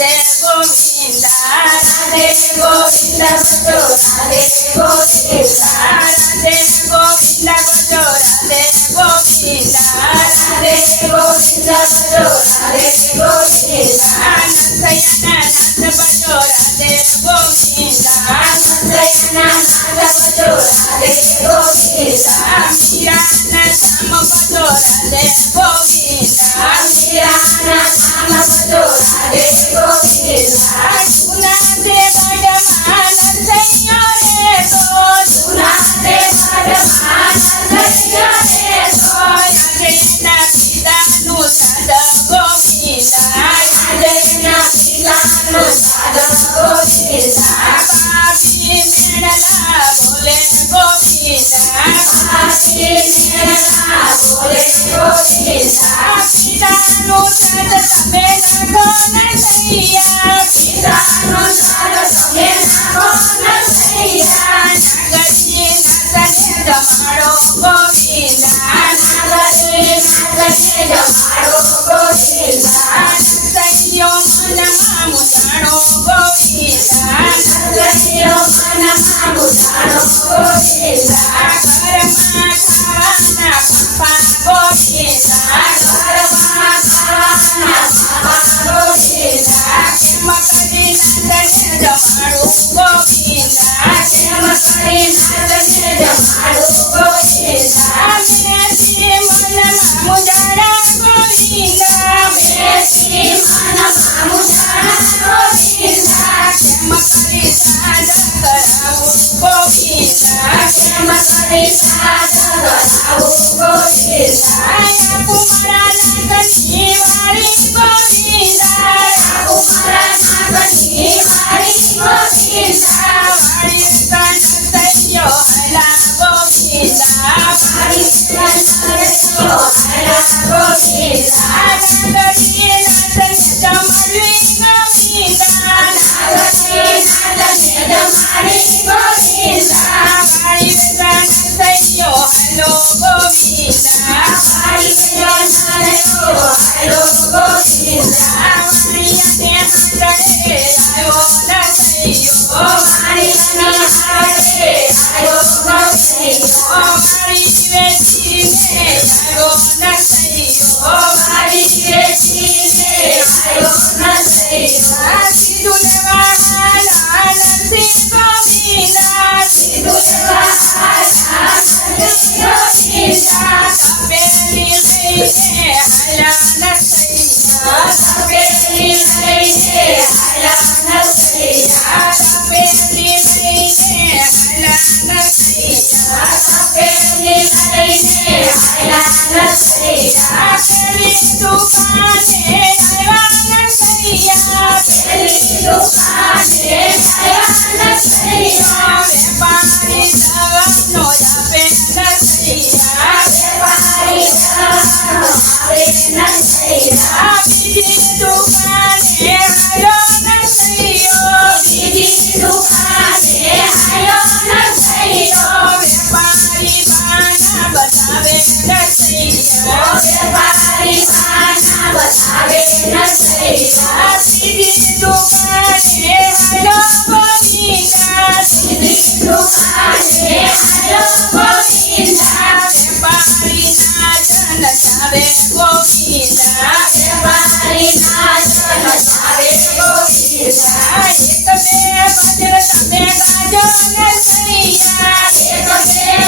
राधे गोविंद राधे गोविंद भजो राधे गोविंद राधे गोविंद भजो राधे गोविंद राधे गोविंद भजो राधे गोविंद नंदयन नाथ भजो राधे गोविंद नंदयन नाथ भजो राधे गोविंद मीरा श्याम भजो राधे गोविंद मीरा श्याम भजो राधे गोविंद सुनाते भजमान सैया रे तो सुनाते भजमान सैया रे तो राधे पितानु सद गोविंद राधे पितानु सद गोविंद पापी मेणला बोले गोविंद पापी मेणला बोले गोविंद पितानु सद समेत कौन सैया पितानु सद समेत कौन सैया नगरी नतने जमाड़ो गोविंद नगरी नतने जमाड़ो गोविंद सैयो मनमा मुजाणो गोविंद नगरियो मनमा मुजाणो गोविंद घरमा खावाना पापा गोविंद घरमा खावाना पापा गोविंद केम करी नतने जमाड़ो गोविंद केम करी नतने जमाड़ो गोविंद मेसी मनमा मुजाणा गोविंद मेसी मनमा मुजाणा गोविंद केम करी साध करावो गोविंद केम करी साध करावो गोविंद आया कुमारा नागनी वाली गोविंद कुमारा नागनी वाली गोविंद वाली कन सैयो हला गोविंद वाली कन सैयो हला गोविंद नागरी नाथन जमली गोविंद नागरी नाथन जमली गोविंद वाली कन सैयो हलो गोविंद वाली कन सैयो हलो गोविंद वालियने हरे आयो न सैयो वालियने हरे आयो गोविंद वाली वेची ने आयो न सैयो वाली वेची ने आयो न सैयो सिद्धुलवा नरसी गोविंद सिद्धुलवा नरसी गोविंद तपेली गईने हला न सैयो तपेली गईने हला न सैयो तपेली गईने हला न सैयो तपेली गईने हला न सैयो तेरी दुकाने आया न सैया तेरी दुकाने आया न सैयो व्यापारी जवानो जापे न सैया व्यापारी जवानो आवे न सैयो बीजी दुकाने आयो न सैयो बीजी दुकाने आयो न सैयो व्यापारी बाना बतावे न सैया व्यापारी बाना बतावे न सैयो बीजी दुकाने आयो गोविंद बीजी दुकाने आयो गोविंद व्यापारी नाचन जावे गोविंद व्यापारी नाचन जावे गोविंद एक में बजर तमे गाजो न सैया एक में बजर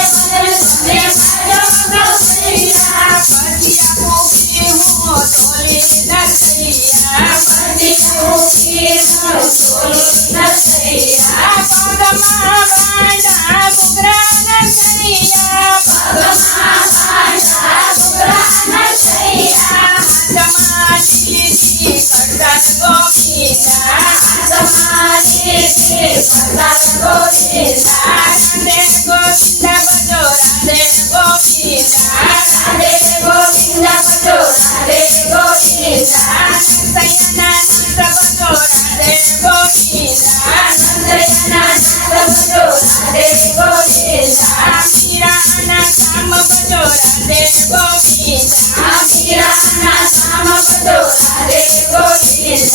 तमे गाजो न सैया पतिया मुखी हूँ तोले न सैया पतिया मुखी हूँ तोले न सैया पगमा बांधा बुगरा न सैया पगमा बांधा बुगरा न सैया जमाली दी करतन गोविंद जमाली दी करतन गोविंद राधे गोविंद भजो राधे गोविंद राधे गोविंद भजो राधे गोविंद नंदयन नाथ भजो राधे गोविंद नंदयन नाथ भजो राधे गोविंद मीरा श्याम भजो राधे गोविंद मीरा श्याम भजो राधे गोविंद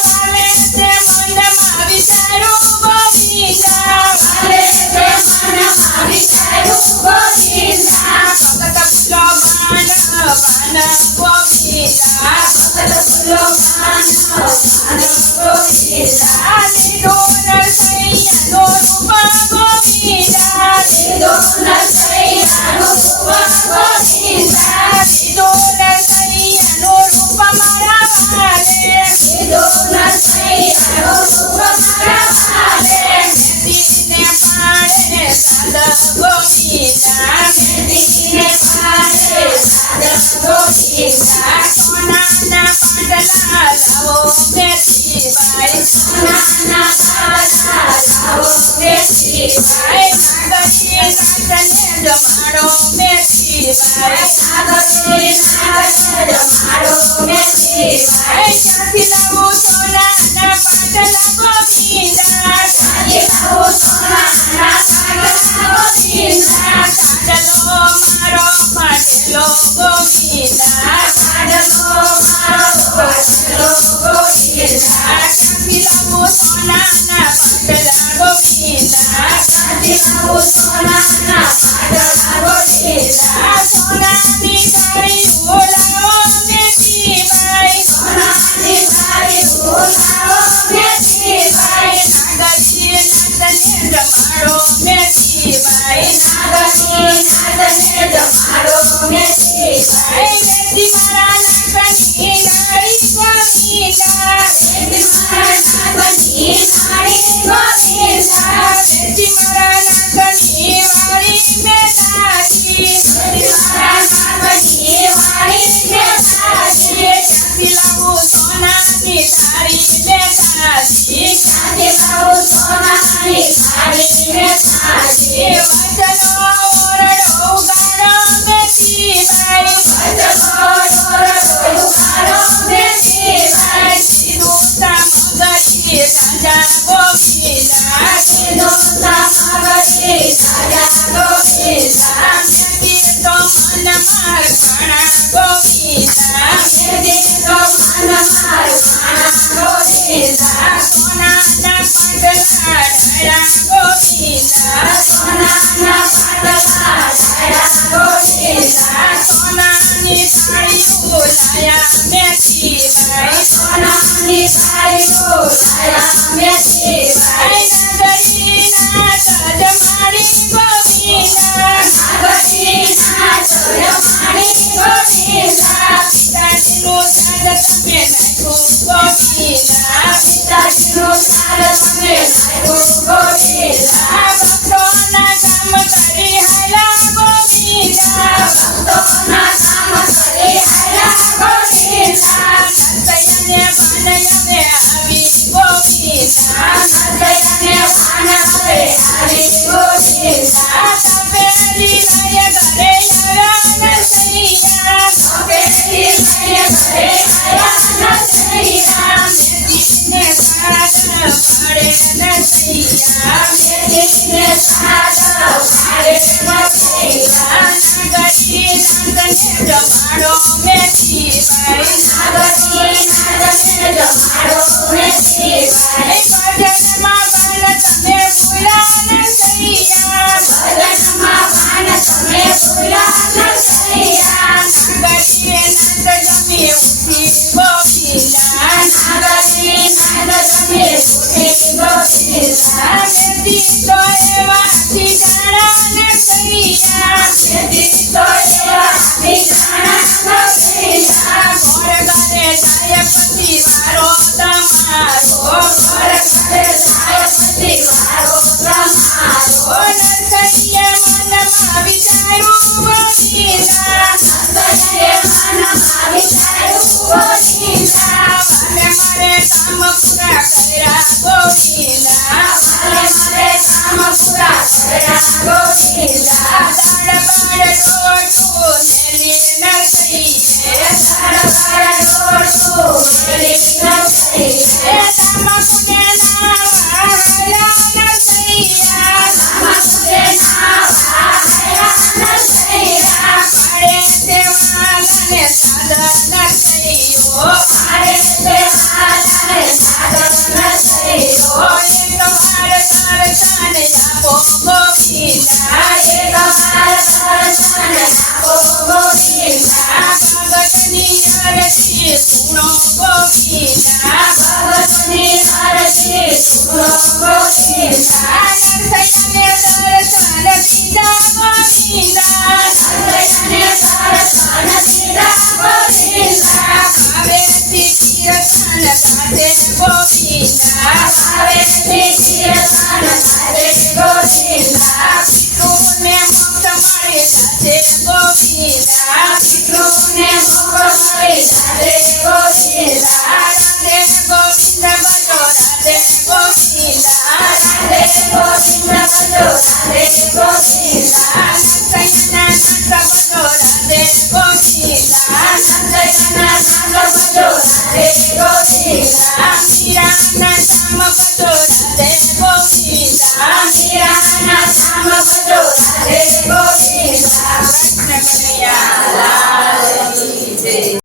वाले ગોવિંદા સોનાના પાટલા લાવો મેથીબાઈ સોનાના પાટલા લાવો મેથીબાઈ નાગરી નાચને જમાડો મેથીબાઈ નાગરી નાચને જમાડો મેથીબાઈ ક્યાંથી લાવું સોનાના પાટલા ગોવિંદા ક્યાંથી લાવું સોનાના પાટલા ગોવિંદા કાઢલો મારો પાટેલો ગોવિંદા કાઢલો મારો પાટલો ગોવિંદા ક્યાંથી લાવું સોનાના પાટલા ગોવિંદા ક્યાંથી લાવું સોનાના પાટલા ગોવિંદા સોનાની થાળી બોલાવો મેથીબાઈ સોનાની થાળી બોલાવો મેથીબાઈ નાગરી નાચને જમાડો મેથીબાઈ નાગરી નાચને જમાડો મેથીબાઈ મેથી મારા નાગની નાળી ગોવિંદા મેથી મારા નાગની નાળી ગોવિંદા મેથી મારા નાગની વાળી મેતાજી મેથી મારા નાગની વાળી મેતાજી ક્યાંથી લાવું સોનાની થાળી મેતાજી ક્યાંથી લાવું સોનાની થાળી મેતાજી વચનો ઓરડો ઉગાડો મેથીબાઈ સોનાની થાળી બોલાયા મેથીબાઈ સોનાની થાળી બોલાયા મેથીબાઈ નાગરી નાચ જમાડી ગોવિંદા નાગરી નાચ જમાડી ગોવિંદા પિતાજીનું સાદ તમે નાખ્યું ગોવિંદા પિતાજીનું સાદ તમે નાખ્યું ગોવિંદા ભક્તોના કામ કરી હાલા ગોવિંદા ભક્તોના કામ કરી હાલા ગોવિંદા નરસૈયાને બાનયમે આવી ગોવિંદા નરસૈયાને બાનવે આવી ગોવિંદા તપેલી લય ઘરે આવ્યા નરસૈયા તપેલી લય ઘરે આવ્યા નરસૈયા મેથીને સાદ પાડે નરસૈયા મેથીને સાદ પાડે નરસૈયા નાગરી નાચને જમાડો મેથીબાઈ નાગરી નાચને જમાડો મેથીબાઈ ભજનમાં બાલ તમે ભૂલા નરસૈયા ભજનમાં બાન તમે ભૂલા નરસૈયા નાગરીએ નાચ જમી ઉઠી ગોવિંદા નાગરી નાચ જમી ઉઠી ગોવિંદા મેથી તો એવાથી જાણા નરસૈયા મેથી તો એવાથી જાણા ગોવિંદા ઘોર ઘરે જાય પછી વારો તમારો ઘર ઘરે જાય પછી વારો તમારો નરસૈયે મનમાં વિચાર્યું ગોવિંદા નરસૈયે મનમાં વિચાર્યું ગોવિંદા મને મારે કામ પૂરા કર્યા ગોવિંદા મારે મારે કામ પૂરા કર્યા ગોવિંદા દાડ બાડ ટોટું નેલી નરસૈયે સારવાર દોડતું મેલી નરસૈયે તામકુને નાવા હલા નરસૈયા તામકુને નાવા હલા નરસૈયા પાડે દેવાલને સાદ નરસૈયો પાડે દેવાલને સાદ નરસૈયો એકવાર દર્શન આપો ગોવિંદા એકવાર દર્શન આપો ગોવિંદા ભગતની અરજી સુણો ગોવિંદા ભગતની અરજી સુનો ગોવિંદા નરસૈયાને દર્શન દીધા ગોવિંદા નરસૈયાને દર્શન દીધા ગોવિંદા ભાવેથી કીર્તન ગાતે ગોવિંદા ભાવેથી કીર્તન ગાતે ગોવિંદા પિતૃને મોક્ષ મળે જાતે ગોવિંદા પિતૃને મોક્ષ મીરાના શ્યામ ભજો રાધે ગોવિંદા મીરાના શ્યામ ભજો રાધે